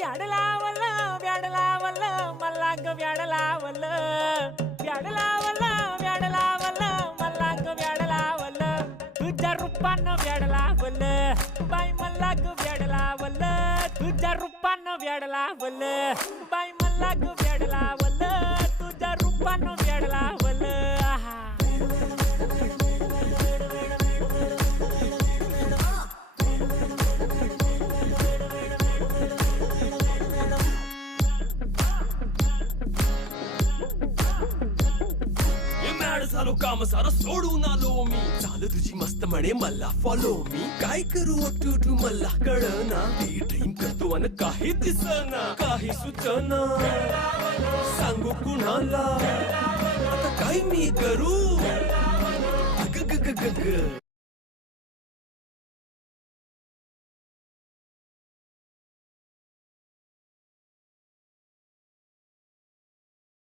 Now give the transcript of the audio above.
व्याड लावलं व्याड लावलं मला ग व्याड लावलं व्याड लावलं व्याड लावलं मला ग व्याड लावलं तुझ्या रूपानं व्याड लावलं बाई मला ग व्याड लावलं तुझ्या रूपानं व्याड लावलं बाई मला ग व्याड लावलं तुझ्या रूपानं व्याड लावलं आहा झालो काम सारं सोडून आलो मी चाल तुझी मस्त म्हणे मला फॉलो मी काय करू टू मला कळना ती ड्रीम करतो अन काही दिसना काही सुचना सांगू कुणाला आता काय मी करू ग ग ग ग ग